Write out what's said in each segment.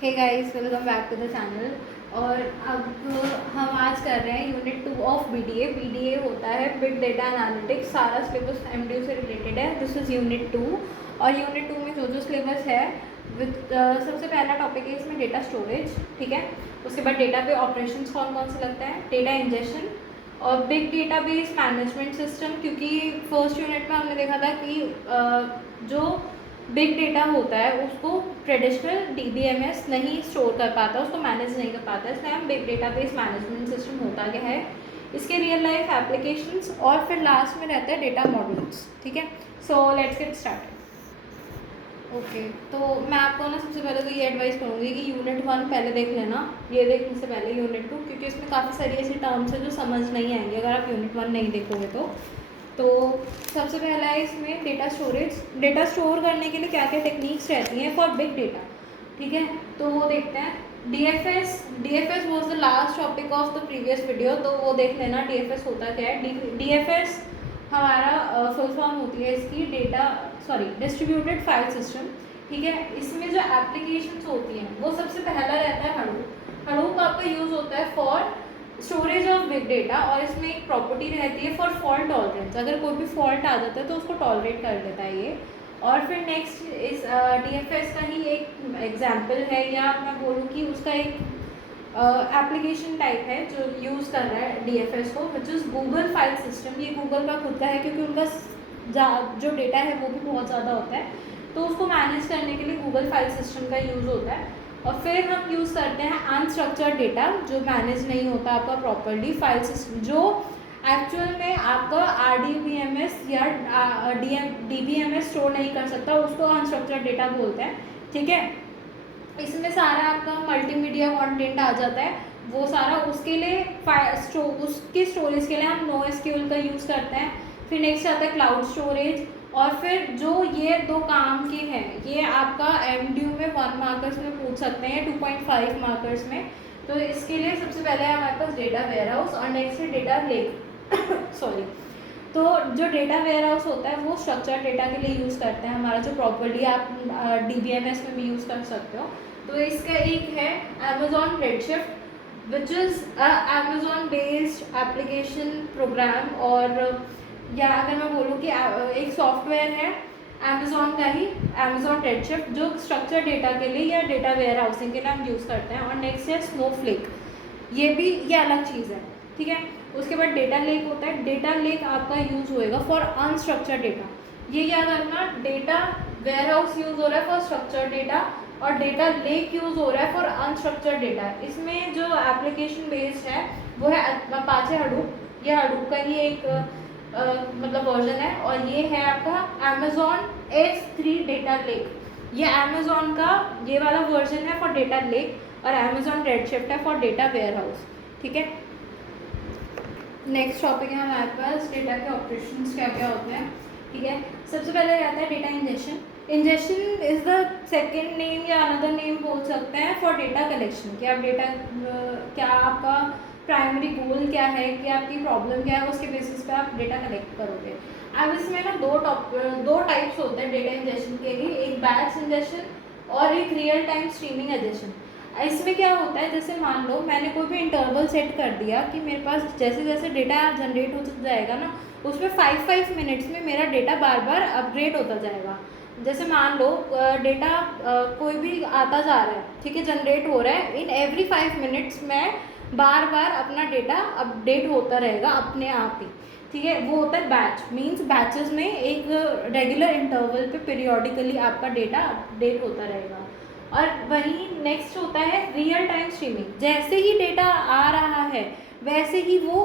Hey guys, welcome back to the channel. और अब हम आज कर रहे हैं यूनिट 2 ऑफ बीडीए। बीडीए होता है बिग डेटा एनालिटिक्स। सारा सिलेबस एमडीयू से रिलेटेड है। This is unit 2। और यूनिट 2 में जो सिलेबस है विद सबसे पहला टॉपिक है इसमें डेटा स्टोरेज, ठीक है। उसके बाद डेटा पे ऑपरेशंस कौन कौन से लगते हैं, डेटा इंजेक्शन और बिग डेटाबेस मैनेजमेंट सिस्टम। क्योंकि फर्स्ट यूनिट में हमने देखा था कि जो बिग डेटा होता है उसको ट्रेडिशनल डीबीएमएस नहीं स्टोर कर पाता, उसको मैनेज नहीं कर पाता, इसलिए हम बिग डेटाबेस मैनेजमेंट सिस्टम होता क्या है, इसके रियल लाइफ एप्लीकेशंस और फिर लास्ट में रहता है डेटा मॉडल्स, ठीक है। So let's get started. Okay, तो मैं आपको ना सबसे पहले तो ये एडवाइस करूँगी कि यूनिट 1 पहले देख लेना, ये देखने से पहले यूनिट 2, क्योंकि इसमें काफ़ी सारी ऐसी टर्म्स है जो समझ नहीं आएंगे अगर आप यूनिट 1 नहीं देखोगे तो सबसे पहला है इसमें डेटा स्टोरेज। डेटा स्टोर करने के लिए क्या क्या टेक्निक्स रहती हैं फॉर बिग डेटा, ठीक है। तो वो देखते हैं DFS was the last topic of the previous video, तो वो देख लेना डीएफएस होता क्या है। डीएफएस हमारा फुल फॉर्म होती है इसकी डिस्ट्रीब्यूटेड फाइल सिस्टम, ठीक है। इसमें जो एप्लीकेशंस होती हैं वो सबसे पहला रहता है हडूप। हडूप आपका यूज़ होता है for storage of big data, और इसमें एक प्रॉपर्टी रहती है फॉर फॉल्ट टॉलरेंस। अगर कोई भी फॉल्ट आ जाता है तो उसको टॉलरेट कर देता है ये। और फिर नेक्स्ट इस डीएफएस का ही एक एग्जांपल है, या मैं बोलूँ कि उसका एक एप्लीकेशन टाइप है जो यूज़ कर रहा है डीएफएस को, which is Google file system. ये गूगल का खुद का है क्योंकि उनका जो डेटा है वो भी बहुत ज़्यादा होता है, तो उसको मैनेज करने के लिए गूगल फाइल सिस्टम का यूज़ होता है। और फिर हम यूज़ करते हैं अनस्ट्रक्चर्ड डेटा जो मैनेज नहीं होता आपका प्रॉपर्ली, फाइल सिस्टम जो एक्चुअल में आपका आरडीबीएमएस या डीबीएमएस स्टोर नहीं कर सकता, उसको अनस्ट्रक्चर्ड डेटा बोलते हैं, ठीक है। इसमें सारा आपका मल्टीमीडिया कंटेंट आ जाता है, वो सारा उसके लिए उसके स्टोरेज के लिए हम NoSQL का यूज़ करते हैं। फिर नेक्स्ट आता है क्लाउड स्टोरेज। और फिर जो ये दो काम के हैं ये आपका एमडीयू में 1 मार्कर्स में पूछ सकते हैं, 2.5 मार्कर्स में। तो इसके लिए सबसे पहले है हमारे पास डेटा वेयरहाउस और नेक्स्ट है डेटा लेक सॉरी। तो जो डेटा वेयरहाउस होता है वो स्ट्रक्चर्ड डेटा के लिए यूज़ करते हैं हमारा, जो प्रॉपर्ली आप डीबीएमएस में भी यूज़ कर सकते हो। तो इसका एक है Amazon Redshift, which is Amazon based application program. और या अगर मैं बोलूँ कि एक सॉफ्टवेयर है Amazon का ही, Amazon Redshift, जो स्ट्रक्चर डेटा के लिए या डेटा वेयर हाउसिंग के लिए हम यूज़ करते हैं। और नेक्स्ट है स्नोफ्लेक, ये अलग चीज़ है, ठीक है। उसके बाद डेटा लेक होता है। डेटा लेक आपका यूज़ होएगा फॉर अनस्ट्रक्चर्ड डेटा, ये याद रखना। डेटा वेयर हाउस यूज़ हो रहा है फॉर स्ट्रक्चर्ड डेटा और डेटा लेक यूज़ हो रहा है फॉर अनस्ट्रक्चर्ड डेटा। इसमें जो एप्लीकेशन बेस्ड है वो है अपाचे हडूप, ये हडूप का ही एक मतलब वर्जन है। और ये है आपका Amazon S3 डेटा लेक, ये Amazon का ये वाला वर्जन है फॉर डेटा लेक, और Amazon Redshift है फॉर डेटा वेयरहाउस, ठीक है। नेक्स्ट टॉपिक है हमारे पास डेटा के ऑपरेशंस क्या क्या होते हैं, ठीक है। सबसे पहले रहता है data injection. Injection is the second name या अनदर नेम बोल सकते हैं फॉर डेटा कलेक्शन, कि आप डेटा क्या आपका प्राइमरी गोल क्या है, कि आपकी प्रॉब्लम क्या है, उसके बेसिस पे आप डेटा कलेक्ट करोगे। अब इसमें ना दो टाइप्स होते हैं डेटा इंजेक्शन के ही, एक बैच इंजेक्शन और एक रियल टाइम स्ट्रीमिंग इंजेक्शन। इसमें क्या होता है, जैसे मान लो मैंने कोई भी इंटरवल सेट कर दिया कि मेरे पास जैसे जैसे डेटा जनरेट होता जाएगा ना, उसमें 5 मिनट्स में मेरा डेटा बार बार अपग्रेड होता जाएगा। जैसे मान लो डेटा कोई भी आता जा रहा है, ठीक है, जनरेट हो रहा है, इन एवरी 5 मिनट्स में बार बार अपना डेटा अपडेट होता रहेगा अपने आप ही, ठीक है। वो होता है बैच, मीन्स बैचेस में एक रेगुलर इंटरवल पे पीरियोडिकली आपका डेटा अपडेट होता रहेगा। और वहीं नेक्स्ट होता है रियल टाइम स्ट्रीमिंग, जैसे ही डेटा आ रहा है वैसे ही वो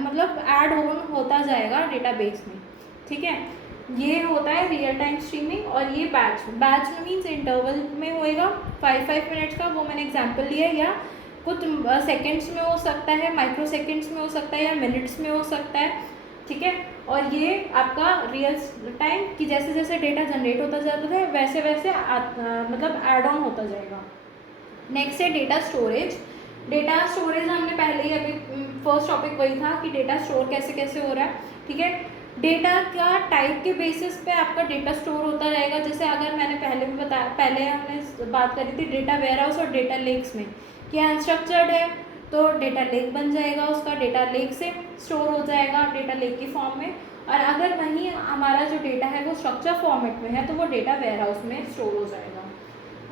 मतलब ऐड ऑन होता जाएगा डेटाबेस में, ठीक है। ये होता है रियल टाइम स्ट्रीमिंग। और ये बैच में मीन्स इंटरवल में होएगा 5 मिनट्स का, वो मैंने एग्जांपल लिया, या कुछ सेकंड्स में हो सकता है, माइक्रो सेकंड्स में हो सकता है, या मिनट्स में हो सकता है, ठीक है। और ये आपका रियल टाइम कि जैसे जैसे डेटा जनरेट होता जाता है वैसे वैसे मतलब ऐड ऑन होता जाएगा। नेक्स्ट है डेटा स्टोरेज। डेटा स्टोरेज हमने पहले ही अभी फर्स्ट टॉपिक वही था कि डेटा स्टोर कैसे कैसे हो रहा है, ठीक है। डेटा का टाइप के बेसिस पे आपका डेटा स्टोर होता रहेगा। जैसे अगर मैंने पहले भी बताया, पहले हमने बात करी थी डेटा वेयरहाउस और डेटा लेक्स में, क्या अनस्ट्रक्चर्ड है तो डेटा लेक बन जाएगा, उसका डेटा लेक से स्टोर हो जाएगा डेटा लेक की फॉर्म में। और अगर वहीं हमारा जो डेटा है वो स्ट्रक्चर फॉर्मेट में है तो वो डेटा वेयरहाउस में स्टोर हो जाएगा।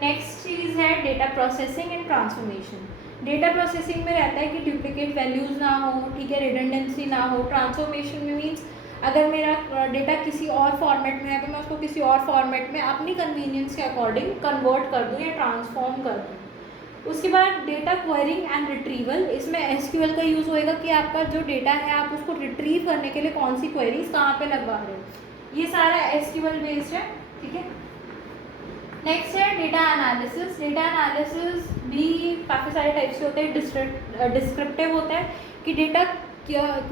नेक्स्ट चीज़ है data processing and transformation. Data processing में रहता है कि डुप्लीकेट वैल्यूज़ ना हो, ठीक है, रिडंडेंसी ना हो। ट्रांसफॉर्मेशन में मीन्स अगर मेरा डेटा किसी और फॉर्मेट में है तो मैं उसको किसी और फॉर्मेट में अपनी कन्वीनियंस के अकॉर्डिंग कन्वर्ट कर दूँ या ट्रांसफॉर्म कर दूँ। उसके बाद डेटा क्वेरिंग एंड रिट्रीवल, इसमें एसक्यूएल का यूज़ होएगा कि आपका जो डेटा है आप उसको रिट्रीव करने के लिए कौन सी क्वेरीज कहाँ पे लगवा रहे हो, ये सारा एसक्यूएल बेस्ड है, ठीक है। नेक्स्ट है डेटा एनालिसिस। डेटा एनालिसिस भी काफ़ी सारे टाइप्स के होते हैं। डिस्क्रिप्टिव होता है कि डेटा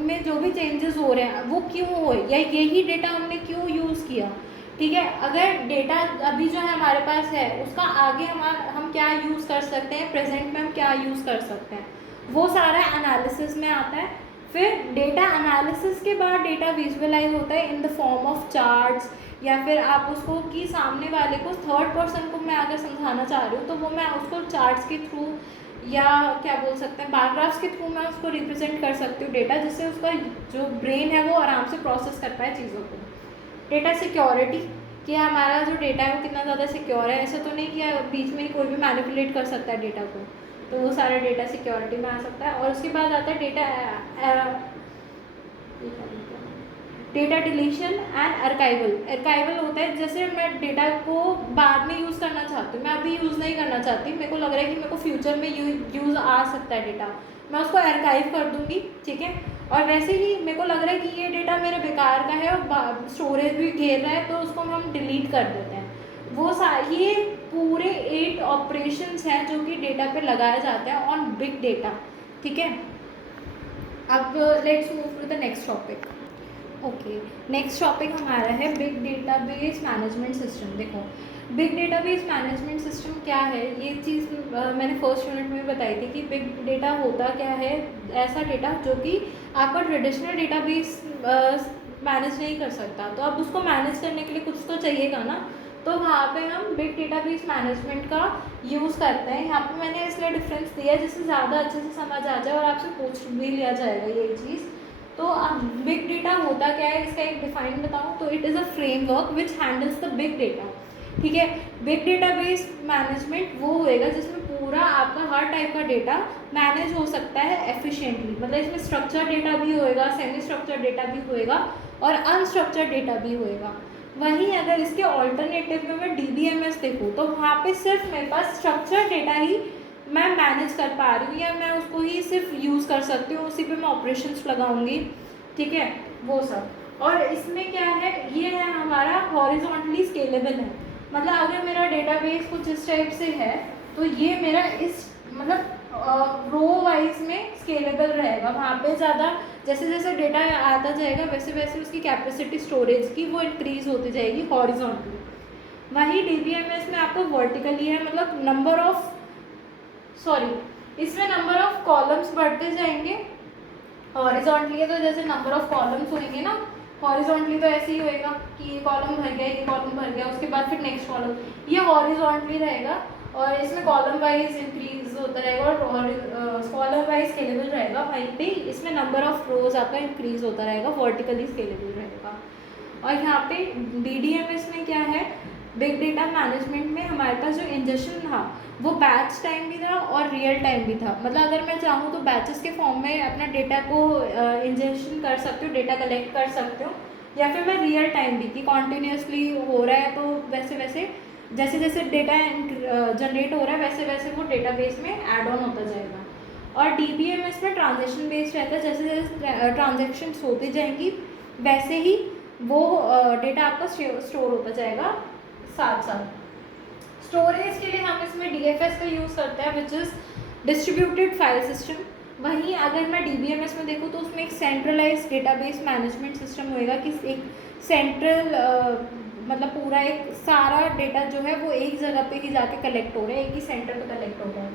में जो भी चेंजेस हो रहे हैं वो क्यों हुए या यही डेटा हमने क्यों यूज़ किया, ठीक है। अगर डेटा अभी जो है हमारे पास है उसका आगे हम क्या यूज़ कर सकते हैं, प्रेजेंट में हम क्या यूज़ कर सकते हैं, वो सारा एनालिसिस में आता है। फिर डेटा एनालिसिस के बाद डेटा विजुअलाइज होता है in the form of charts, या फिर आप उसको कि सामने वाले को थर्ड पर्सन को मैं अगर समझाना चाह रही हूँ तो वो मैं उसको चार्ट्स के थ्रू या क्या बोल सकते हैं बार ग्राफ्स के थ्रू मैं उसको रिप्रेजेंट कर सकती हूँ डेटा, जिससे उसका जो ब्रेन है वो आराम से प्रोसेस कर पाए चीज़ों को। डेटा सिक्योरिटी, कि हमारा जो डेटा है वो कितना ज़्यादा सिक्योर है, ऐसा तो नहीं कि बीच में ही कोई भी मैनिपुलेट कर सकता है डेटा को, तो वो सारा डेटा सिक्योरिटी में आ सकता है। और उसके बाद आता है डेटा डिलीशन एंड अर्काइवल। अर्काइवल होता है जैसे मैं डेटा को बाद में यूज़ करना चाहती हूँ, मैं अभी यूज़ नहीं करना चाहती, मेरे को लग रहा है कि मेरे को फ्यूचर में यूज़ आ सकता है डेटा, मैं उसको अर्काइव कर दूँगी, ठीक है। और वैसे ही मेरे को लग रहा है कि ये डेटा मेरे बेकार का है और स्टोरेज भी घेर रहा है तो उसको हम डिलीट कर देते हैं। वो ये पूरे 8 ऑपरेशंस हैं जो कि डेटा पे लगाया जाता है ऑन बिग डेटा, ठीक है। अब let's move to the next topic. Okay, next topic हमारा है बिग डेटाबेस मैनेजमेंट सिस्टम। देखो, बिग डेटाबेस मैनेजमेंट सिस्टम क्या है, ये चीज़ मैंने फर्स्ट यूनिट में बताई थी कि बिग डेटा होता क्या है। ऐसा डेटा जो कि आपका ट्रेडिशनल डेटाबेस मैनेज नहीं कर सकता, तो अब उसको मैनेज करने के लिए कुछ तो चाहिएगा ना, तो वहाँ पे हम बिग डेटाबेस मैनेजमेंट का यूज़ करते हैं। यहाँ पे मैंने इसलिए डिफरेंस दिया है जिससे ज़्यादा अच्छे से समझ आ जाए और आपसे पूछ भी लिया जाएगा ये चीज़। तो अब बिग डेटा होता क्या है, इसका एक डिफाइन बताऊँ तो it is a framework which handles the big data, ठीक है। बिग डेटाबेस मैनेजमेंट वो होएगा जिसमें पूरा आपका हर टाइप का डेटा मैनेज हो सकता है एफिशिएंटली, मतलब इसमें स्ट्रक्चर डेटा भी होएगा, सेमी स्ट्रक्चर डेटा भी होएगा और अनस्ट्रक्चर्ड डेटा भी होएगा। वहीं अगर इसके ऑल्टरनेटिव में मैं DBMS देखूँ तो वहाँ पे सिर्फ मेरे पास स्ट्रक्चर डेटा ही मैं मैनेज कर पा रही हूँ या मैं उसको ही सिर्फ यूज़ कर सकती हूँ, उसी पे मैं ऑपरेशंस लगाऊंगी, ठीक है, वो सब। और इसमें क्या है, ये है हमारा हॉरिजॉन्टली स्केलेबल है, मतलब अगर मेरा डेटाबेस कुछ इस टाइप से है तो ये मेरा इस मतलब रो वाइज में स्केलेबल रहेगा। वहाँ पे ज़्यादा जैसे जैसे डेटा आता जाएगा वैसे वैसे उसकी कैपेसिटी स्टोरेज की वो इंक्रीज होती जाएगी हॉरिजॉन्टली। वहीं DBMS में आपको वर्टिकली है, मतलब इसमें नंबर ऑफ कॉलम्स बढ़ते जाएंगे। हॉरिजॉन्टली है तो जैसे नंबर ऑफ कॉलम्स होंगे ना, हॉरिजॉन्टली तो ऐसे ही होएगा कि ये कॉलम भर गया, ये कॉलम भर गया, उसके बाद फिर नेक्स्ट कॉलम, ये हॉरिजॉन्टली रहेगा। और इसमें कॉलम वाइज इंक्रीज होता रहेगा और कॉलम वाइज स्केलेबल रहेगा। वहीं पे इसमें नंबर ऑफ रोज आपका इंक्रीज होता रहेगा, वर्टिकली स्केलेबल रहेगा। और यहाँ पे DDMS में क्या है, बिग डेटा मैनेजमेंट में हमारे पास जो इंजेक्शन था वो बैच टाइम भी था और रियल टाइम भी था, मतलब अगर मैं चाहूँ तो बैचेस के फॉर्म में अपना डेटा को इंजेक्शन कर सकती हूँ, डेटा कलेक्ट कर सकती हूँ, या फिर मैं रियल टाइम भी कि कॉन्टीन्यूसली हो रहा है तो वैसे वैसे जैसे जैसे डेटा जनरेट हो रहा है वैसे वैसे वो डेटाबेस में ऐड ऑन होता जाएगा। और DBMS में ट्रांजेक्शन बेस्ड रहता है, जैसे जैसे ट्रांजेक्शन होती जाएंगी वैसे ही वो डेटा आपका स्टोर होता जाएगा साथ साथ। स्टोरेज के लिए हम इसमें DFS का यूज़ करते हैं which is distributed file system. वहीं अगर मैं DBMS में देखूँ तो उसमें एक सेंट्रलाइज डेटाबेस मैनेजमेंट सिस्टम होएगा कि एक सेंट्रल मतलब पूरा एक सारा डेटा जो है वो एक जगह पे ही जाके कलेक्ट हो रहा है, एक ही सेंटर पे कलेक्ट हो रहा है।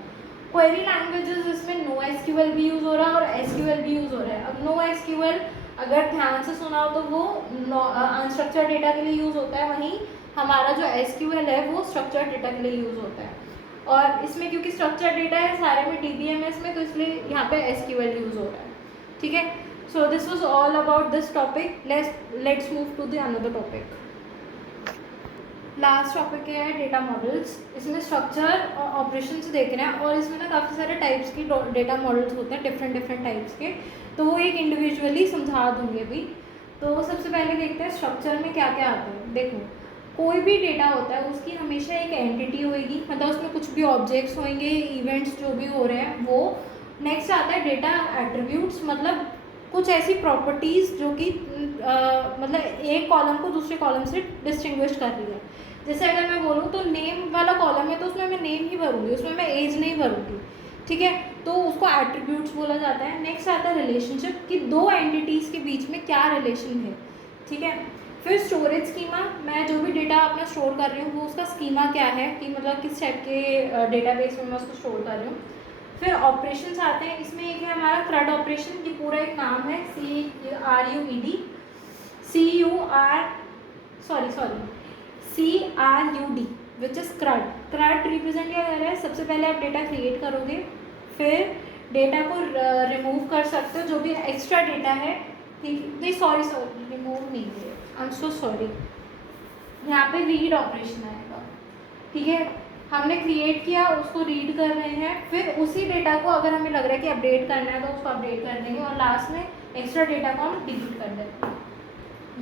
क्वेरी लैंग्वेजेस इसमें NoSQL भी यूज़ हो रहा है और SQL भी यूज़ हो रहा है। अब NoSQL अगर ध्यान से सुना हो तो वो अनस्ट्रक्चर्ड डेटा के लिए यूज़ होता है, वहीं हमारा जो SQL है वो स्ट्रक्चर्ड डेटा के लिए यूज़ होता है। और इसमें क्योंकि स्ट्रक्चर्ड डेटा है सारे में DBMS में, तो इसलिए यहाँ पे SQL यूज़ हो रहा है, ठीक है। So this was all about this topic. Let's move to the another topic. Last topic है डेटा मॉडल्स। इसमें स्ट्रक्चर और ऑपरेशंस देख रहे हैं, और इसमें ना काफ़ी सारे टाइप्स की डेटा मॉडल्स होते हैं, डिफरेंट टाइप्स के, तो वो एक इंडिविजुअली समझा दूँगी अभी। तो सबसे पहले देखते हैं स्ट्रक्चर में क्या क्या आता है। देखो, कोई भी डेटा होता है उसकी हमेशा एक एंटिटी होएगी, मतलब उसमें कुछ भी ऑब्जेक्ट्स होंगे, इवेंट्स जो भी हो रहे हैं वो। नेक्स्ट आता है डेटा एट्रीब्यूट्स, मतलब कुछ ऐसी प्रॉपर्टीज़ जो कि मतलब एक कॉलम को दूसरे कॉलम से डिस्टिंग्विश कर रही है। जैसे अगर मैं बोलूँ तो नेम वाला कॉलम है तो उसमें मैं नेम ही भरूँगी, उसमें मैं एज नहीं भरूँगी, ठीक है, तो उसको एट्रीब्यूट्स बोला जाता है। नेक्स्ट आता है रिलेशनशिप, कि दो एंटिटीज़ के बीच में क्या रिलेशन है, ठीक है। फिर स्टोरेज स्कीमा, मैं जो भी डेटा अपना स्टोर कर रही हूँ वो उसका स्कीमा क्या है, कि मतलब किस टाइप के डेटाबेस में मैं उसको स्टोर कर रही हूँ। फिर ऑपरेशंस आते हैं, इसमें एक है हमारा CRUD ऑपरेशन, ये पूरा एक नाम है, CRUD which is CRUD। CRUD represent क्या कर रहा है, सबसे पहले आप डेटा क्रिएट करोगे, फिर डेटा को रिमूव कर सकते हो, जो भी एक्स्ट्रा डेटा है, ठीक नहीं, सॉरी रिमूव नहीं है, आई एम सो सॉरी, यहाँ पे रीड ऑपरेशन आएगा, ठीक है। हमने क्रिएट किया, उसको रीड कर रहे हैं, फिर उसी डेटा को अगर हमें लग रहा है कि अपडेट करना है तो उसको अपडेट कर देंगे, और लास्ट में एक्स्ट्रा डेटा को हम डिलीट कर देते हैं।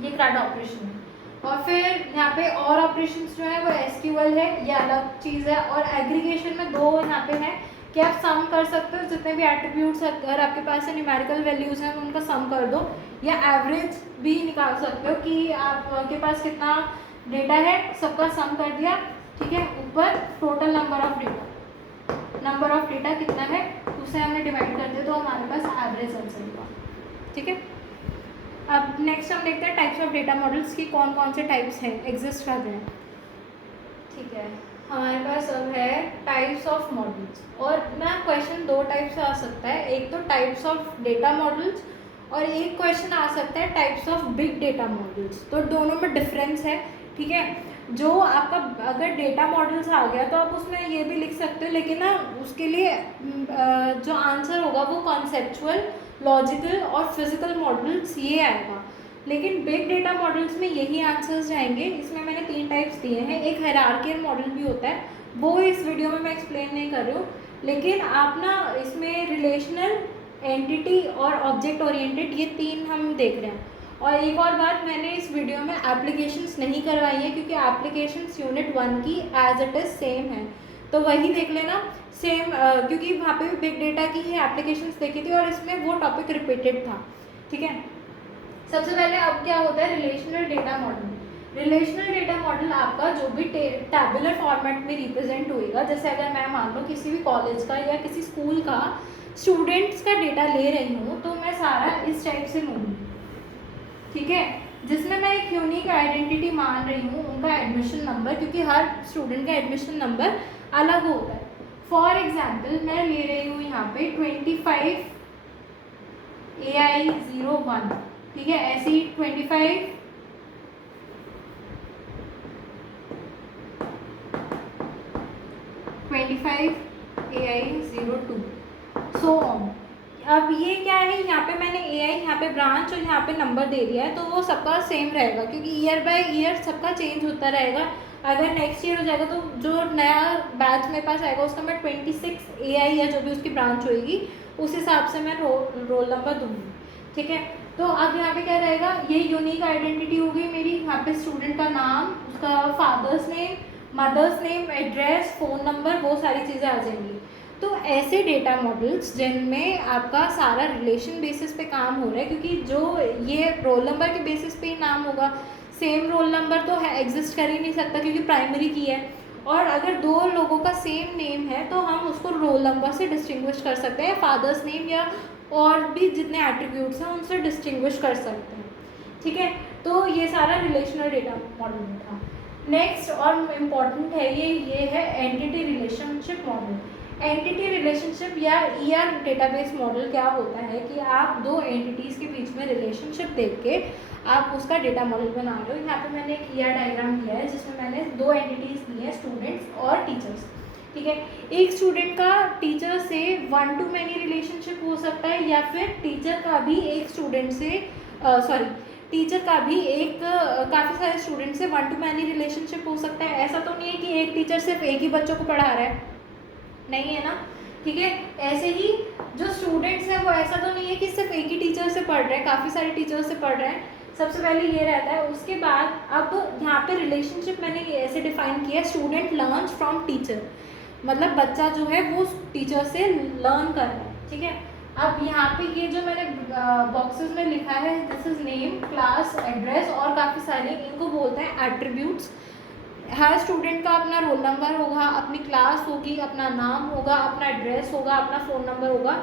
ये CRUD ऑपरेशन है। और फिर यहाँ पे और ऑपरेशंस जो है वो SQL है, ये अलग चीज़ है। और एग्रीगेशन में दो यहाँ पे है कि आप सम कर सकते हो, जितने भी एट्रीब्यूट्स अगर आपके पास है, न्यूमेरिकल वैल्यूज़ हैं, उनका सम कर दो, या एवरेज भी निकाल सकते हो कि आपके पास कितना डेटा है, सबका सम कर दिया, ठीक है, ऊपर टोटल नंबर ऑफ डेटा कितना है उसे हमने डिवाइड कर दिया, तो हमारे पास एवरेज आंसर होगा, ठीक है। अब नेक्स्ट हम देखते हैं टाइप्स ऑफ डेटा मॉडल्स की, कौन कौन से टाइप्स हैं, एग्जिस्ट कर रहे हैं, ठीक है। हमारे पास अब है टाइप्स ऑफ मॉडल्स, और ना क्वेश्चन दो टाइप से आ सकता है, एक तो टाइप्स ऑफ डेटा मॉडल्स, और एक क्वेश्चन आ सकता है types of big data models. तो दोनों में डिफरेंस है, ठीक है। जो आपका अगर डेटा मॉडल्स आ गया तो आप उसमें ये भी लिख सकते हो, लेकिन ना उसके लिए जो आंसर होगा वो कॉन्सेप्चुअल, लॉजिकल और फिजिकल मॉडल्स ये आएगा। लेकिन बिग डेटा मॉडल्स में यही आंसर्स जाएंगे। इसमें मैंने 3 टाइप्स दिए हैं, एक हायरार्किकल मॉडल भी होता है, वो इस वीडियो में मैं एक्सप्लेन नहीं कर रही हूँ, लेकिन आप ना इसमें रिलेशनल, एंटिटी और ऑब्जेक्ट ओरिएंटेड, ये 3 हम देख रहे हैं। और एक और बात, मैंने इस वीडियो में एप्लीकेशंस नहीं करवाई है, क्योंकि एप्लीकेशंस यूनिट 1 की एज इट इज़ सेम है, तो वही देख लेना सेम, क्योंकि वहाँ पे भी बिग डेटा की ही एप्लीकेशंस देखी थी और इसमें वो टॉपिक रिपीटेड था, ठीक है। सबसे पहले अब क्या होता है relational data model. Relational data model आपका जो भी टैबुलर फॉर्मेट में रिप्रेजेंट होएगा, जैसे अगर मैं मान लो किसी भी कॉलेज का या किसी स्कूल का स्टूडेंट्स का डेटा ले रही हूँ, तो मैं सारा इस टाइप से लूँगी, ठीक है, जिसमें मैं एक यूनिक आइडेंटिटी मान रही हूँ उनका एडमिशन नंबर, क्योंकि हर स्टूडेंट का एडमिशन नंबर अलग होता है। फॉर एग्जाम्पल मैं ले रही हूँ यहाँ पे 25 AI01, ठीक है, ऐसे ही 25 AI02 सो ऑन। अब ये क्या है, यहाँ पे मैंने AI, यहाँ पे ब्रांच और यहाँ पे नंबर दे दिया है, तो वो सबका सेम रहेगा, क्योंकि ईयर बाय ईयर सबका चेंज होता रहेगा। अगर नेक्स्ट ईयर हो जाएगा तो जो नया बैच मेरे पास आएगा उसका मैं 26 AI या जो भी उसकी ब्रांच होएगी उस हिसाब से मैं रोल नंबर दूँगी, ठीक है। तो अब यहाँ पे क्या रहेगा, ये यूनिक आइडेंटिटी होगी मेरी। यहाँ पे स्टूडेंट का नाम, उसका father's name, mother's name, address, phone number, वो सारी चीज़ें आ जाएंगी। तो ऐसे डेटा मॉडल्स जिनमें आपका सारा रिलेशन बेसिस पे काम हो रहा है, क्योंकि जो ये रोल नंबर के बेसिस पे ही नाम होगा, सेम रोल नंबर तो है एग्जिस्ट कर ही नहीं सकता क्योंकि प्राइमरी की है। और अगर दो लोगों का सेम नेम है तो हम उसको रोल नंबर से डिस्टिंग्विश कर सकते हैं, फादर्स नेम या और भी जितने एट्रीब्यूट्स हैं उनसे डिस्टिंग्विश कर सकते हैं, ठीक है। तो ये सारा रिलेशनल डेटा मॉडल था। नेक्स्ट और इम्पॉर्टेंट है ये है entity relationship model. Entity relationship या ईआर डेटाबेस मॉडल क्या होता है कि आप दो एंटिटीज़ के बीच में रिलेशनशिप देख के आप उसका डेटा मॉडल बना रहे हो। यहाँ पे मैंने एक ईआर डायग्राम दिया है जिसमें मैंने दो एंटिटीज़ दी हैं, स्टूडेंट्स और टीचर्स। ठीक है, एक स्टूडेंट का टीचर से 1 to many रिलेशनशिप हो सकता है, या फिर टीचर का भी एक स्टूडेंट से टीचर का भी एक काफ़ी सारे स्टूडेंट से 1 to many रिलेशनशिप हो सकता है। ऐसा तो नहीं है कि एक टीचर सिर्फ एक ही बच्चों को पढ़ा रहा है, नहीं है ना। ठीक है, ऐसे ही जो स्टूडेंट्स हैं वो ऐसा तो नहीं है कि सिर्फ एक ही टीचर से पढ़ रहे हैं, काफ़ी सारे टीचर से पढ़ रहे हैं। सबसे पहले ये रहता है। उसके बाद अब यहाँ पे रिलेशनशिप मैंने ऐसे डिफाइन किया, स्टूडेंट लर्न्स फ्रॉम टीचर, मतलब बच्चा जो है वो टीचर से लर्न कर रहा है। ठीक है, अब यहाँ पे ये जो मैंने बॉक्सेस में लिखा है, this is name, class, address और काफ़ी सारे, इनको बोलते हैं एट्रीब्यूट्स। हर स्टूडेंट का अपना रोल नंबर होगा, अपनी क्लास होगी, अपना नाम होगा, अपना एड्रेस होगा, अपना फ़ोन नंबर होगा।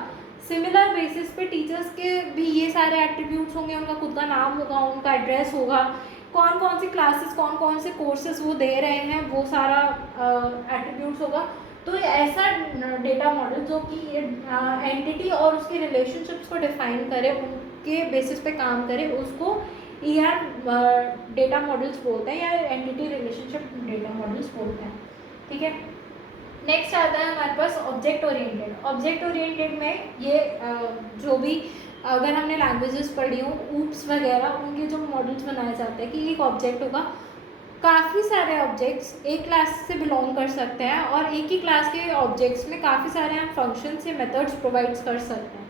सिमिलर बेसिस पे टीचर्स के भी ये सारे एट्रीब्यूट्स होंगे, उनका खुद का नाम होगा, उनका एड्रेस होगा, कौन कौन सी क्लासेस, कौन कौन से कोर्सेज वो दे रहे हैं, वो सारा एट्रीब्यूट्स होगा। तो ऐसा डेटा मॉडल जो कि एंटिटी और उसके रिलेशनशिप्स को डिफाइन करे, उनके बेसिस पे काम करे, उसको ईआर डेटा मॉडल्स बोलते हैं या एंटिटी रिलेशनशिप डेटा मॉडल्स बोलते हैं। ठीक है, नेक्स्ट आता है हमारे पास ऑब्जेक्ट ओरिएंटेड। ऑब्जेक्ट ओरिएंटेड में ये जो भी अगर हमने लैंग्वेजेस पढ़ी हो, ऊप्स वगैरह, उनके जो मॉडल्स बनाए जाते हैं कि एक ऑब्जेक्ट होगा, काफ़ी सारे ऑब्जेक्ट्स एक क्लास से बिलोंग कर सकते हैं और एक ही क्लास के ऑब्जेक्ट्स में काफ़ी सारे हम फंक्शंस या मेथड्स प्रोवाइड कर सकते हैं।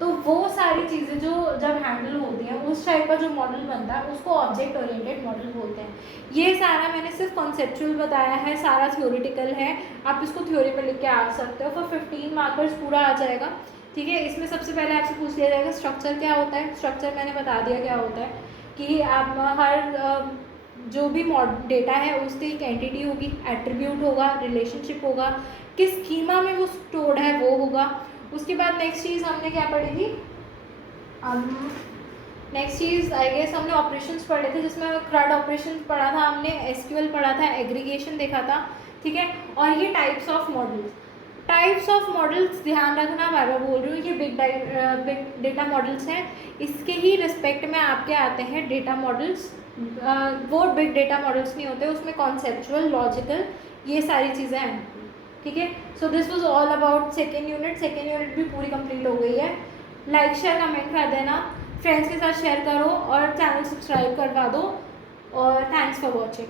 तो वो सारी चीज़ें जो जब हैंडल होती हैं, उस टाइप का जो मॉडल बनता है उसको ऑब्जेक्ट ओरिएंटेड मॉडल बोलते हैं। ये सारा मैंने सिर्फ कॉन्सेप्चुअल बताया है, सारा थ्योरेटिकल है, आप इसको थ्योरी पे लिख के आ सकते हो। फॉर 15 मार्कर्स पूरा आ जाएगा। ठीक है, इसमें सबसे पहले आपसे पूछ लिया जाएगा स्ट्रक्चर क्या होता है। स्ट्रक्चर मैंने बता दिया क्या होता है कि आप हर जो भी डेटा है उसकी एक एंटिटी होगी, एट्रीब्यूट होगा, रिलेशनशिप होगा, किस स्कीमा में वो स्टोर्ड है वो होगा। उसके बाद नेक्स्ट चीज़ हमने क्या पढ़ी थी, नेक्स्ट चीज़ आई गेस हमने ऑपरेशंस पढ़े थे, जिसमें CRUD ऑपरेशन पढ़ा था हमने, SQL पढ़ा था, एग्रीगेशन देखा था। ठीक है, और ये types of models, types of models ध्यान रखना, बार बार बोल रही हूँ, ये बिग डेटा मॉडल्स हैं। इसके ही रिस्पेक्ट में आपके आते हैं डेटा मॉडल्स। वो बिग डेटा मॉडल्स नहीं होते, उसमें कॉन्सेप्चुअल, लॉजिकल, ये सारी चीज़ें हैं। ठीक है, so this was all about second unit. Second unit भी पूरी कंप्लीट हो गई है। लाइक शेयर कमेंट कर देना, फ्रेंड्स के साथ शेयर करो और चैनल सब्सक्राइब करवा दो। और थैंक्स फॉर वॉचिंग।